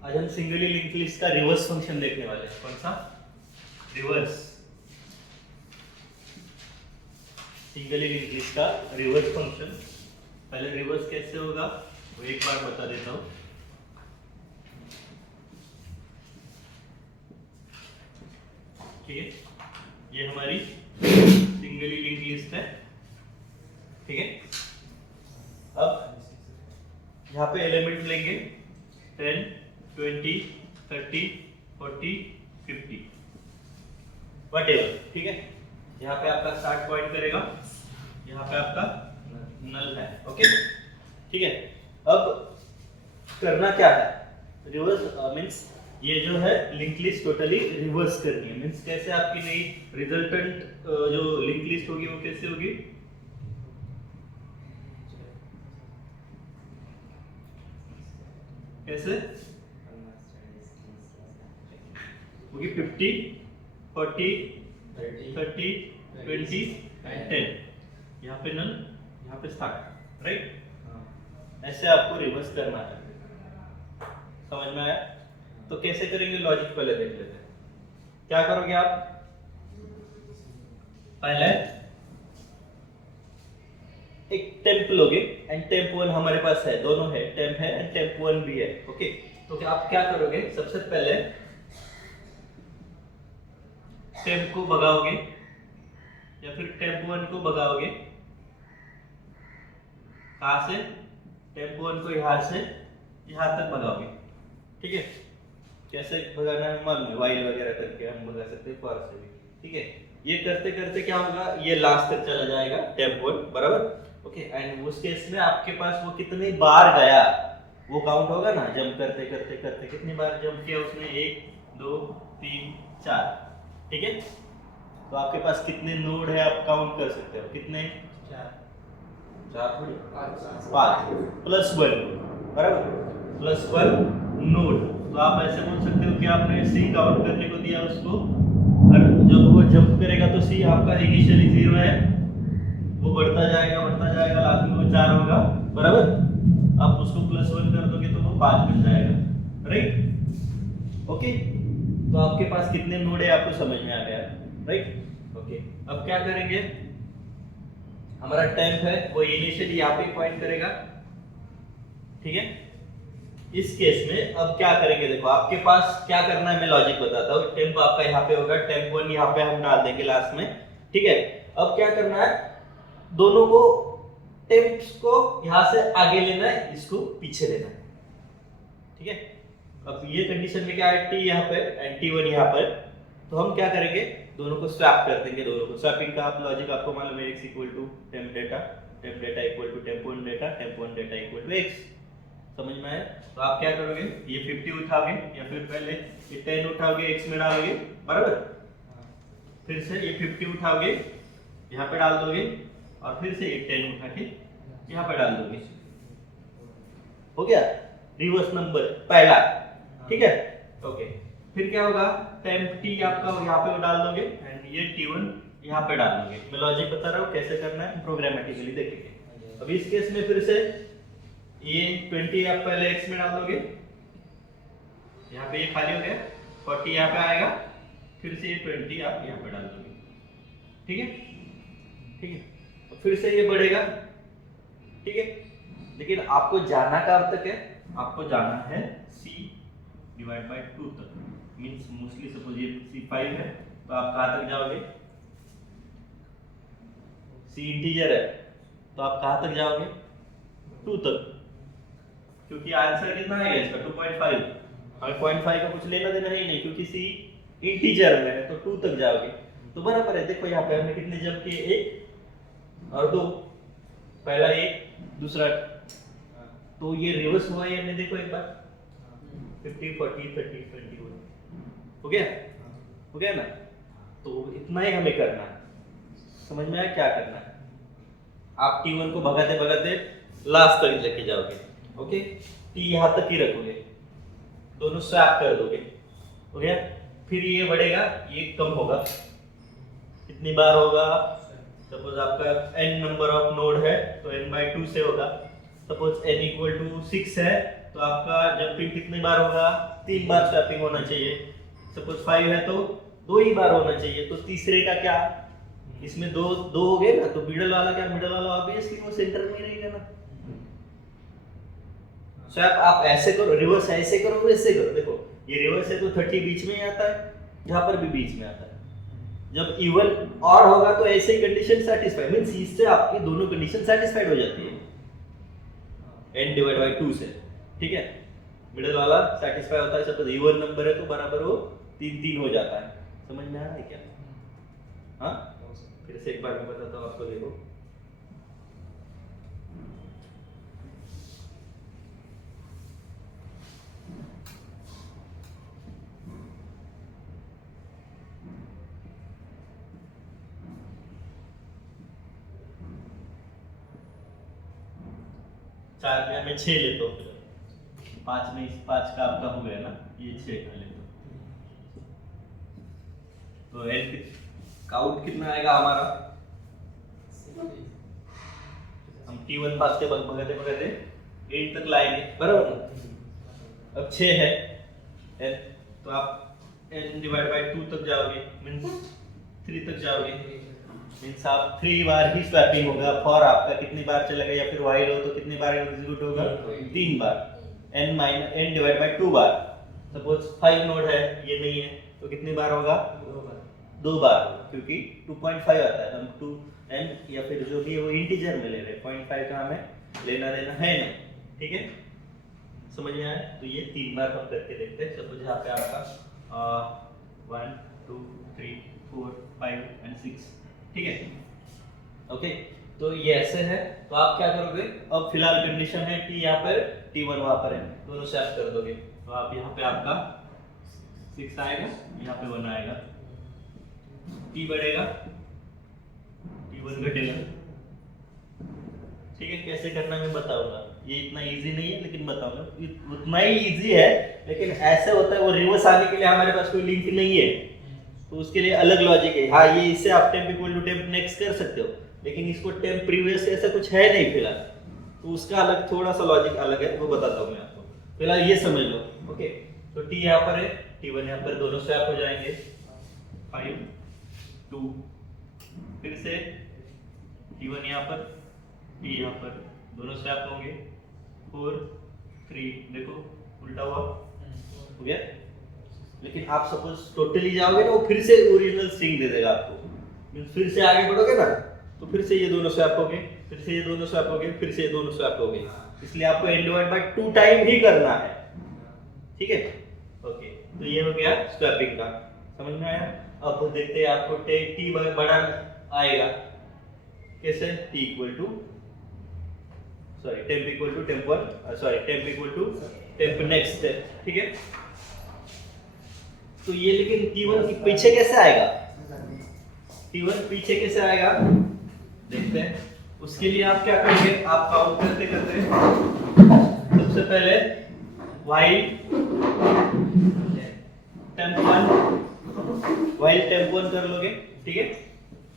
आज हम singly link list का रिवर्स फंक्शन देखने वाले हैं। कौन सा? रिवर्स। सिंगली लिंक लिस्ट का रिवर्स फंक्शन। पहले रिवर्स कैसे होगा वो एक बार बता देता हूं। ठीक है, ये हमारी सिंगली लिंक लिस्ट है। ठीक है, अब यहाँ पे एलिमेंट लेंगे 10, 20, 30, 40, 50 व्हाटएवर। ठीक है, यहाँ पे आपका स्टार्ट पॉइंट करेगा, यहाँ पे आपका नल है। ओके, ठीक है। अब करना क्या है? रिवर्स मींस ये जो है लिंक लिस्ट टोटली रिवर्स करनी है। मींस कैसे आपकी नई रिजल्टेंट जो लिंक लिस्ट होगी वो कैसे होगी? कैसे होगी? 50, 40, 30, 20 एंड 10। यहाँ पे नल, यहाँ पे स्टार्ट, राइट? ऐसे आपको रिवर्स करना है। समझ में आया? तो कैसे करेंगे लॉजिक पहले देख लेते हैं। क्या करोगे आप? पहले एक टेम्प लोगे एंड टेम्प 1 हमारे पास है, दोनों है, टेम्प है एंड टेम्प 1 भी है। ओके, तो क्या आप क्या करोगे? सबसे पहले टेम्प को भगाओगे या फिर टेम्प 1 को भगाओगे। कहां से? टेम्प 1 को यहां से यहां तक भगाओगे। ठीक है, कैसे भगाना है मालूम है? वाइल वगैरह करके हम भगा सकते हैं, फॉर से भी। ठीक है, ये करते करते क्या होगा, ये लास्ट तक चला जाएगा टेम्प 1, बराबर। ओके, एंड उस केस में आपके पास वो कितनी बार गया वो काउंट होगा ना। जंप करते करते करते कितनी बार जंप किया उसने? 1, 2, 3, 4। ठीक है, तो आपके पास कितने नोड है आप काउंट कर सकते हो। कितने? 4 थोड़ी, 5 प्लस 1, बराबर, प्लस 1 नोड। तो आप ऐसे बोल सकते हो कि आपने सी काउंट करने को दिया उसको, और जब वो जंप करेगा तो सी आपका इनिशियली 0 है, वो बढ़ता जाएगा, लास्ट में वो 4 होगा, बराबर। आप उसको प्लस 1 कर दोगे तो वो 5 बन जाएगा, राइट? ओके, तो आपके पास कितने नोड है आपको समझ में आ गया, राइट? ओके, अब क्या करेंगे? हमारा टेम्प है वो इनिशियली यहाँ पे पॉइंट करेगा। ठीक है, इस केस में अब क्या करेंगे? देखो आपके पास क्या करना है, मैं लॉजिक बताता हूँ। टेम्प आपका यहाँ पे होगा, टेम्प 1 यहाँ पे हम डाल देंगे लास्ट में। ठीक है, अब क्या करना है? दोनों को, टेम्प्स को यहाँ से आगे लेना है, इसको पीछे लेना है। ठीक है, अब ये कंडीशन में क्या है? टी यहाँ पे एंड T1 यहाँ पर। तो हम क्या करेंगे? दोनों को स्वैप कर देंगे। दोनों को स्वैपिंग का आप लॉजिक आपको मालूम है, x equal to temp data equal to temp 1 data, temp 1 data equal to x। समझ में आया? तो आप क्या करोगे? ये 50 उठाओगे या फिर पहले ये 10 उठाओगे, x में डालोगे, बराबर। फिर से ये 50 उठाओगे, यहाँ पे डाल दोगे, और फिर से ये 10 उठा के यहाँ पे डाल दोगे। हो गया रिवर्स नंबर पहला। ठीक है, ओके। फिर क्या होगा? टेम्प टी आपका यहाँ पे डाल दोगे एंड ये T1 यहाँ पे डाल दोगे। मैं लॉजिक बता रहा हूँ कैसे करना है, प्रोग्रामेटिकली देखेंगे। अब इस केस में फिर से ये 20 आप पहले x में डाल दोगे, यहाँ पे ये खाली हो गया, 40 यहाँ पे आएगा, फिर से ये 20 आप यहाँ पे डाल दोगे। ठीक है, ठीक है, फिर से ये बढ़ेगा। ठीक है, लेकिन आपको जाना कहाँ तक है? आपको जाना है c डिवाइड बाय 2 तक। मींस मोस्टली सपोज ये c5 है, तो आप कहाँ तक जाओगे? c इंटीजर है तो आप कहाँ तक जाओगे? 2 तक, क्योंकि आंसर कितना आएगा इसका? 2.5। हमें 0.5 का कुछ लेना देना ही नहीं, क्योंकि c इंटीजर में है, तो 2 तक जाओगे। तो बराबर है। देखो यहाँ पे हमने कितने जंप किए? 1 और 2, पहला 1, दूसरा। तो ये रिवर्स हुआ या नहीं? देखो एक बार, 50, 40, 30, 21 हो गया, हो गया ना? तो इतना ही हमें करना है। समझ में आया क्या करना है? आप T1 को भगाते भगाते लास्ट तक लेके जाओगे। ओके, T यहाँ तक ही रखोगे, दोनों स्वैप कर दोगे। हो गया? फिर ये बढ़ेगा, ये कम होगा। कितनी बार होगा? सपोज आपका n नंबर ऑफ नोड है तो n/2 से होगा। सपोज n इक्वल टू 6 है तो आपका जंपिंग कितनी बार होगा, 3 बार स्वैपिंग होना चाहिए। सपोज 5 है तो 2 ही बार होना चाहिए। तो तीसरे का क्या, इसमें दो हो गए ना, तो मिडल वाला क्या, मिडल वाला ऑब्वियसली वो सेंटर में रहेगा ना। स्वैप आप ऐसे करो, रिवर्स ऐसे करो, वैसे करो। देखो ये रिवर्स है तो 30 बीच में ही आता है, जहां पर भी बीच में आता है। जब इवन ऑड होगा तो ऐसे ही कंडीशन सेटिस्फाइड, मींस इससे आपकी दोनों कंडीशन सेटिस्फाइड हो जाती है n डिवाइड बाय 2 से, ठीक है। मिडिल वाला सेटिस्फाई होता है, सपोज इवन नंबर है तो बराबर वो 3 हो जाता है। समझ में आ रहा है क्या? हाँ, फिर से एक बार मैं बताता हूँ आपको, देखो चार में मैं 6 लेता हूँ, फिर 5 में, इस 5 का आपका हो गया ना, ये 6 का लेता हूँ। तो एल काउंट कितना आएगा हमारा, हम T1 पास के भगाते भगाते 8 तक लाएंगे, बराबर ना। अब 6 है n, तो आप n डिवाइड बाय 2 तक जाओगे, मींस 3 तक जाओगे, मींस आप 3 बार ही स्वैपिंग होगा। फॉर आपका कितनी बार चलेगा, या फिर वाइल हो तो कितनी बार एग्जीक्यूट होगा, 3 बार, n divide by 2 bar. Suppose 5 node है, ये नहीं है, तो कितनी बार होगा, 2 बार, क्योंकि 2.5 आता है, हम 2n या फिर जो भी है वो इंटीजर में ले रहे हैं, 0.5 का हमें लेना देना है नहीं, ठीक है। समझ में आया? तो ये 3 बार हम करके देखते हैं। सपोज यहाँ पे आपका 1 2 3 4 5 एंड 6, ठीक है, ओके। तो ये ऐसे है, तो आप क्या करोगे, अब फिलहाल कंडीशन है कि यहाँ पर T1 वहां पर है, दोनों स्वैप कर दोगे, तो आप यहाँ पे आपका 6 आएगा, यहाँ पे 1 आएगा, T बढ़ेगा, T1 घटेगा, ठीक है। कैसे करना मैं बताऊंगा, ये इतना इजी नहीं है लेकिन बताऊंगा, उतना ही इजी है, लेकिन ऐसे होता है वो रिवर्स आने के लिए हमारे पास कोई लिंक नहीं है, तो उसके लिए अलग लॉजिक है। हाँ, ये इससे आप temp equal to temp next कर सकते हो, लेकिन इसको टेम्प प्रीवियस ऐसा कुछ है नहीं फिलहाल, तो उसका अलग थोड़ा सा लॉजिक अलग है, वो बताता हूँ मैं आपको। फिलहाल ये समझ लो, ओके। तो T यहाँ पर है, T1 यहाँ पर, दोनों स्वैप हो जाएंगे, 5 2, फिर से T1 यहाँ पर, T यहाँ पर, दोनों स्वैप होंगे, 4 3, देखो उल्टा हुआ हो गया। लेकिन आप सपोज टोटली जाओगे ना, वो फिर से ओरिजिनल स्ट्रिंग दे देगा आपको, फिर से आगे बढ़ोगे ना, तो फिर से ये दोनों स्वैप हो गए, फिर से ये दोनों स्वैप हो गए, फिर से ये दोनों स्वैप हो गए, इसलिए आपको n डिवाइड बाय 2 टाइम ही करना है, ठीक है, ओके। तो ये हो गया स्वैपिंग का, समझ में आया? अब देखते हैं आपको T बढ़ाना आएगा कैसे, T equal to sorry temp equal to temp 1, sorry temp equal to temp next, ठीक है। तो ये लेकिन T1 के पीछे कैसे आएगा, T1 पीछे कैसे आएगा देखते हैं। उसके लिए आप क्या करोगे, आप काउंट करते करते सबसे पहले while temp 1 कर लोगे, ठीक है।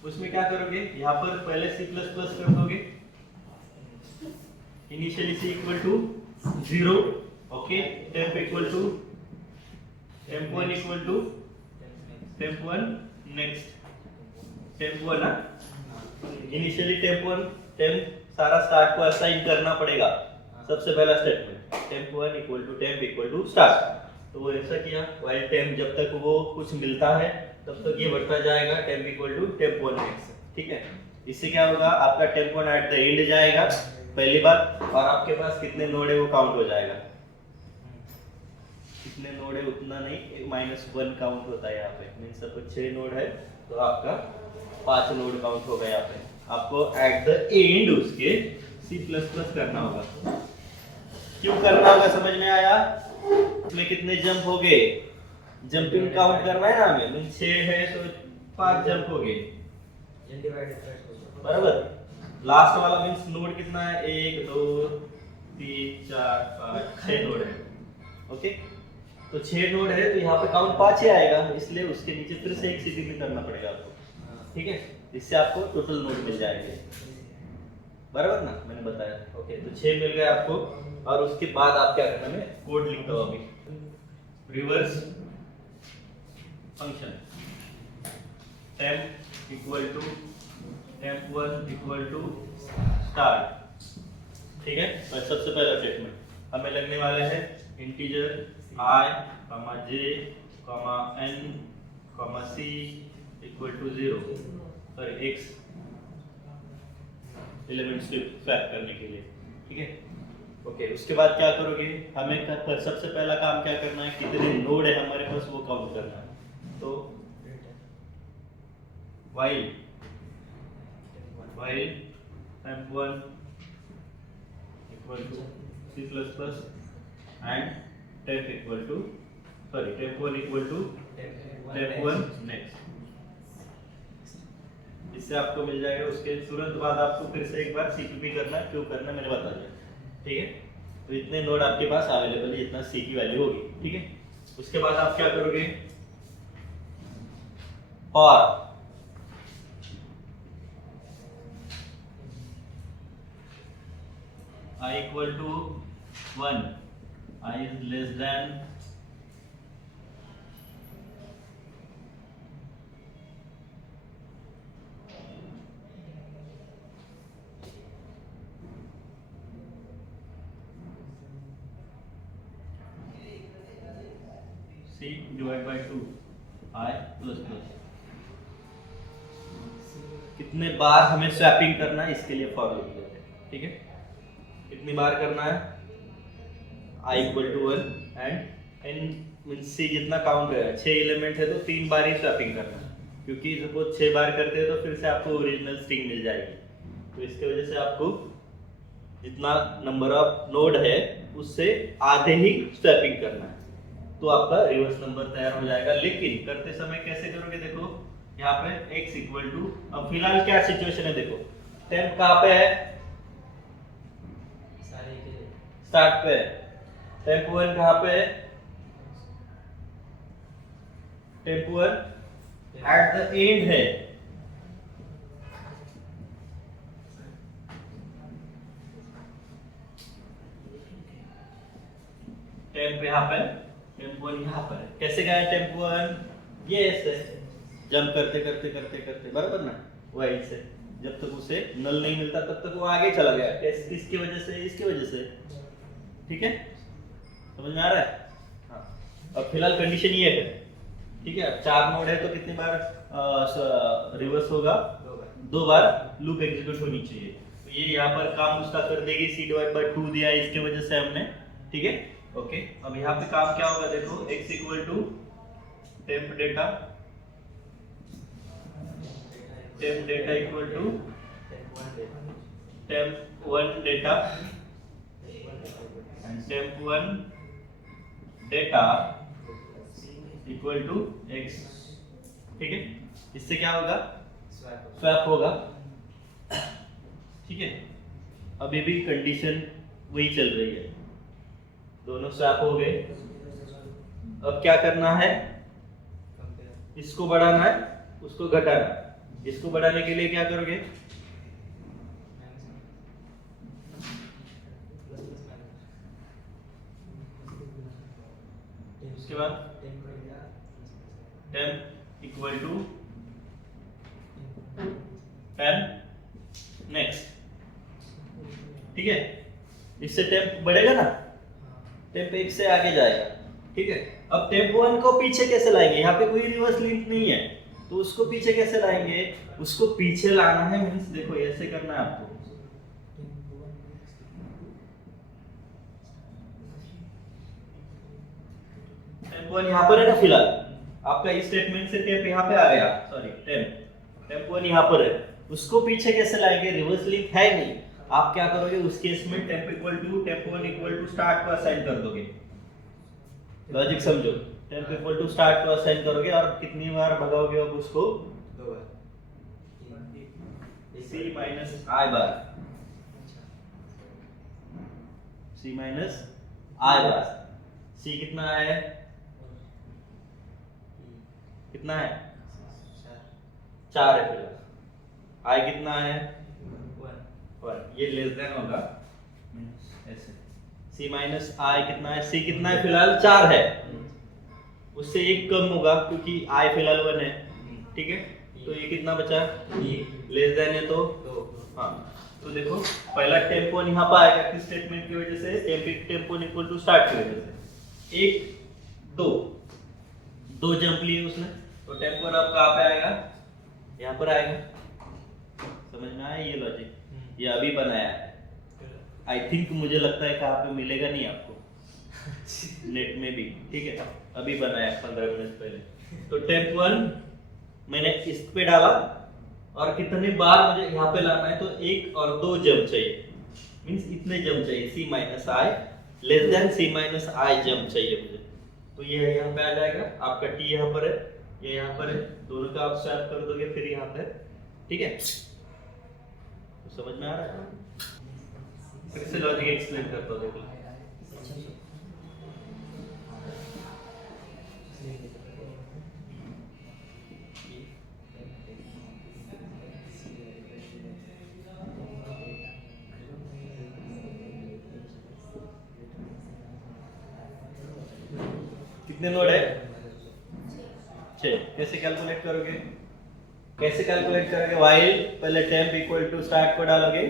उसमें क्या करोगे, यहाँ पर पहले C++ कर दोगे, initially C equal to 0, okay, temp equal to temp 1 equal to temp 1 next temp 1 ना, इनिशियली temp 1 temp सारा स्टार्ट को असाइन करना पड़ेगा, सबसे पहला statement temp 1 equal to start. तो वो ऐसा किया, while temp जब तक वो कुछ मिलता है तब तक ये बढ़ता जाएगा, temp equal to temp 1 next, ठीक है। इससे क्या होगा, आपका temp 1 एट द एंड जाएगा पहली बार, और आपके पास कितने नोड है वो काउंट हो जाएगा, कितने नोड है उतना नहीं, -1 काउंट होता है यहाँ पे, मींस सपोज 6 नोड है तो आपका 5 नोड काउंट होगा यहाँ पे। आपको एट द एंड उसके C++ करना होगा। क्यों करना होगा समझ में आया? इसमें कितने जंप हो गए, जंपिंग काउंट करना है ना हमें, मींस 6 है तो 5 जंप हो गए, बराबर। लास्ट वाला मींस नोड कितना है, 1 2 3 4 5 6 नोड है, ओके। तो 6 नोड है तो यहाँ पे काउंट 5 ही आएगा, इसलिए उसके नीचे फिर से एक सीधी में करना पड़ेगा आपको, ठीक है। इससे आपको टोटल नोड मिल जाएंगे, बराबर ना, मैंने बताया। ओके, तो 6 मिल गए आपको। और उसके बाद आप क्या करना, मैं कोड लिखता हूँ अभी। Reverse function temp equal to temp1 equal to start. ठीक है, तो सबसे पहला स्टेटमेंट हमें लगने वाले हैं integer i, j, n, c equal to 0, sorry x elements को स्वैप करने के लिए। ठीक है, ओके। उसके बाद क्या करोगे, हमें सबसे पहला काम क्या करना है, कितने नोड है हमारे पास वो काउंट करना है। तो while temp1 equal to c++ and temp1 equal to temp1 next, इससे आपको मिल जाएगा। उसके तुरंत बाद आपको फिर से एक बार सीपीपी करना है, क्यों करना है मैंने बता दिया। ठीक है, तो इतने नोड आपके पास अवेलेबल है, इतना सी की वैल्यू होगी। ठीक है, उसके बाद आप क्या करोगे, और I equal to 1, I is less than C divided by 2 I plus plus। कितने बार हमें स्वैपिंग करना है इसके लिए फॉर लूप लेते हैं। ठीक है, कितनी बार करना है, I equal to 1 and n means C जितना काउंट है 6 एलिमेंट है तो 3 बार ही स्वैपिंग करना है, क्योंकि सपोज 6 बार करते हैं तो फिर से आपको ओरिजिनल स्ट्रिंग मिल जाएगी। तो इसके वजह से आपको जितना नंबर ऑफ नोड है उससे आधे ही स्वैपिंग करना है, तो आपका रिवर्स नंबर तैयार हो जाएगा। लेकिन करते समय कैसे करोगे, देखो यहाँ पे x इक्वल टू, अब फिलहाल क्या सिचुएशन है, देखो टेम्प कहाँ पे है, स्टार्ट पे है। temp1 कहाँ पे है, temp1 एट द एंड है। टेम्प यहाँ पे, temp1 यहाँ पर है। कैसे गया temp1, ये ऐसे जंप करते करते करते करते, बराबर ना, वही से जब तक उसे नल नहीं मिलता तब तक वो आगे चला गया। किसकी वजह से, इसकी वजह से। ठीक है, समझ में आ रहा है। हाँ, अब फिलहाल कंडीशन ये है। ठीक है, 4 नोड है तो कितनी बार रिवर्स होगा, 2 बार लूप एग्जीक्यूट होनी चाहिए। तो ये यहाँ पर काम उसका कर देगी, c डिवाइड बाय 2 दिया है इसके वजह से हमने। ठीक है, ओके। अब यहाँ पे काम क्या होगा, देखो x equal to temp data equal to temp1 data and temp1 data equal to x। ठीक है, इससे क्या होगा, स्वैप होगा। ठीक है, अभी भी कंडीशन वही चल रही है, दोनों स्वैप हो गए। अब क्या करना है, इसको बढ़ाना है, उसको घटाना है। इसको बढ़ाने के लिए क्या करोगे, उसके बाद temp equal to temp next. ठीक है, इससे temp बढ़ेगा ना, temp 1 से आगे जाएगा। ठीक है, अब temp1 को पीछे कैसे लाएंगे, यहाँ पे कोई रिवर्स लिंक नहीं है तो उसको पीछे कैसे लाएंगे, उसको पीछे लाना है मींस देखो ऐसे करना है आपको। temp1 यहाँ पर है ना, फिलहाल आपका इस स्टेटमेंट से temp यहाँ पे आ गया, सॉरी temp1 यहाँ पर है, उसको पीछे कैसे लाएंगे, रिवर्स लिंक है नहीं। आप क्या करोगे उस केस में, temp equal to temp1 equal to start को असाइन कर दोगे। लॉजिक समझो, temp इक्वल टू स्टार्ट को असाइन करोगे और कितनी बार भगाओगे अब उसको, 2 बार, c माइनस i बार, c माइनस i बार। c कितना है, कितना है, 4 है फिर। i कितना है, 1 ये लेस देन होगा ऐसे c माइनस i कितना है, c कितना है फिलहाल 4 है, उससे एक कम होगा क्योंकि i फिलहाल 1 है, ठीक है। तो ये कितना बचा, लेस देन है तो हाँ, तो देखो पहला टेम्पो यहाँ पर आएगा किस स्टेटमेंट की वजह से, टेम्पो इक्वल टू स्टार्ट की वजह से, 1 2 जंप लिए उसने, तो टेम्पो अब कहाँ पे आएगा, यहाँ पर आएगा। समझ में आया ये लॉजिक, ये अभी बनाया है। आई थिंक मुझे लगता है कहाँ पे मिलेगा नहीं आपको नेट में भी, ठीक है, अभी बनाया 15 मिनट पहले। तो टेम्प 1 मैंने इस पे डाला और कितने बार मुझे यहाँ पे लाना है, तो 1 और 2 जंप चाहिए, मींस इतने जंप चाहिए, c minus i less than c minus i jump चाहिए मुझे। तो ये यहाँ पे आ जाएगा, आपका t यहाँ पर है, ये यहाँ पर है, दोनों का आप स्वैप कर दोगे फिर यहाँ पे, ठीक है। तो समझ में आ रहा है, फिर से लॉजिक एक्सप्लेन करता हूँ, देखो। कितने नोड है, 6। कैसे कैलकुलेट करोगे, व्हाइल पहले टेम्प इक्वल टू स्टार्ट को डालोगे,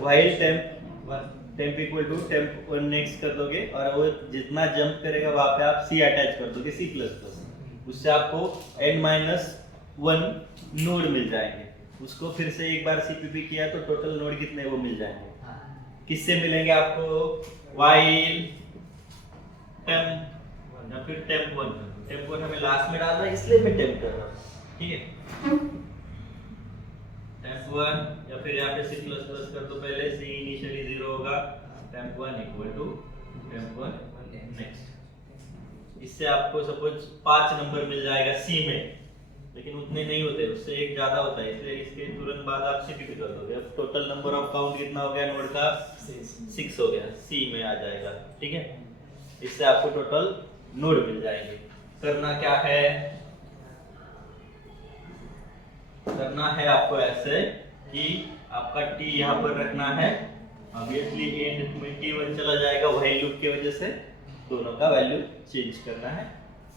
while temp equal to temp 1 next कर दोगे, और वो जितना जंप करेगा वहां पे आप c अटैच कर दोगे, c++, उससे आपको n-1 नोड मिल जाएंगे। उसको फिर से एक बार cpp किया तो टोटल नोड कितने वो मिल जाएंगे, किससे मिलेंगे आपको, व्हाइल टेम्प या फिर टेम्प 1 हमें लास्ट में डालना है इसलिए मैं टेम्प कर रहा हूँ, ठीक है। टेम्प 1 या फिर यहाँ पे c++ कर दो पहले, c इनिशियली 0 होगा, temp 1 equal to temp 1 next. इससे आपको सपोज 5 नंबर मिल जाएगा c में, लेकिन उतने नहीं होते, उससे एक ज्यादा होता है, इसलिए इसके तुरंत बाद आप cpp कर दोगे। अब टोटल नंबर ऑफ काउंट कितना हो गया नोड का, 6 हो गया, c में आ जाएगा, ठीक है। इससे आपको टोटल नोड मिल जाएंगे। करना क्या है, आपको ऐसे कि आपका t यहाँ पर रखना है, ऑब्वियसली एंड में t1 चला जाएगा व्हाइल लूप की वजह से, दोनों का वैल्यू चेंज करना है।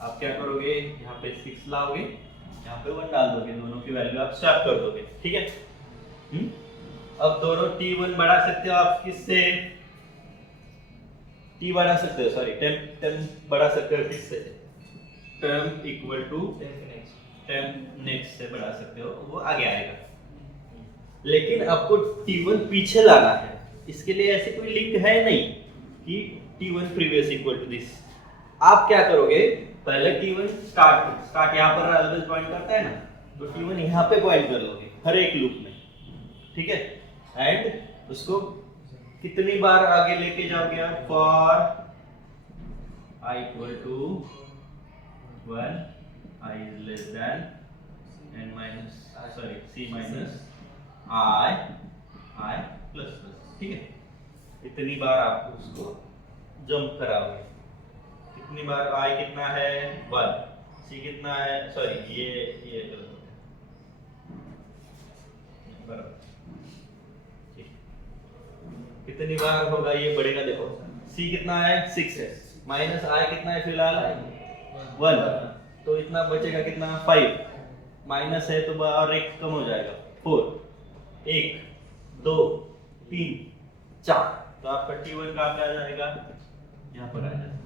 आप क्या करोगे, यहाँ पे 6 लाओगे, यहाँ पे 1 डाल दोगे, दोनों की वैल्यू आप स्वैप कर दोगे, ठीक है। अब दोनों t1 बढ़ा सकते हो आप किससे, t बढ़ा सकते हो, सॉरी टेम्प बढ़ा सकते हो किससे, temp equal to temp next से बढ़ा सकते हो, वो आगे आएगा। लेकिन आपको t1 पीछे लाना है, इसके लिए ऐसे कोई लिंक है नहीं कि t1 previous equal to this. आप क्या करोगे, पहले t1 स्टार्ट यहाँ पर ऑलवेज पॉइंट करता है ना, तो t1 यहाँ पे पॉइंट कर लोगे हर एक लूप में, ठीक है। एंड उसको कितनी बार आगे लेके जाओगे आप, for i equal to 1, i is less than n minus sorry c minus i plus, ठीक है। इतनी बार आप उसको जंप कराओगे, कितनी बार, i कितना है 1, c कितना है, सॉरी ये बराबर, कितनी बार होगा ये बढ़ेगा, देखो c कितना है 6 है, माइनस i कितना है फिलहाल 1, तो इतना बचेगा कितना 5, माइनस है तो और एक कम हो जाएगा 4, 1 2 3 4, तो आपका t1 कहाँ पे आ जाएगा, यहाँ पर आ जाएगा।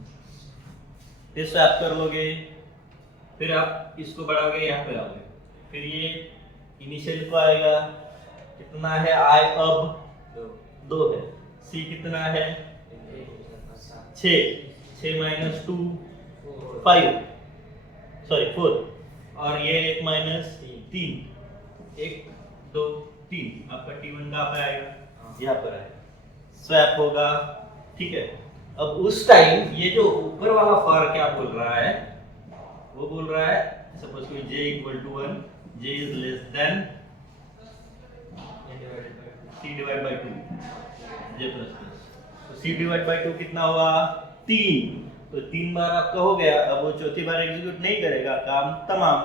फिर स्वैप कर लोगे, फिर आप इसको बढ़ाओगे, यहाँ पे आओगे, फिर ये इनिशियल को आएगा, कितना है i अब 2 है, c कितना है 6 माइनस 2 5, सॉरी 4, और ये 1 माइनस 3, 1 2 3, आपका t1 कहाँ पे आएगा, यहाँ पर आएगा, स्वैप होगा, ठीक है। अब उस टाइम ये जो ऊपर वाला फॉर क्या बोल रहा है, वो बोल रहा है सपोज कोई j equal to 1, j is less than c divide by 2, j plus plus, तो c डिवाइड बाय 2 कितना हुआ 3, तो 3 बार आपका हो गया। अब वो चौथी बार एग्जीक्यूट नहीं करेगा, काम तमाम।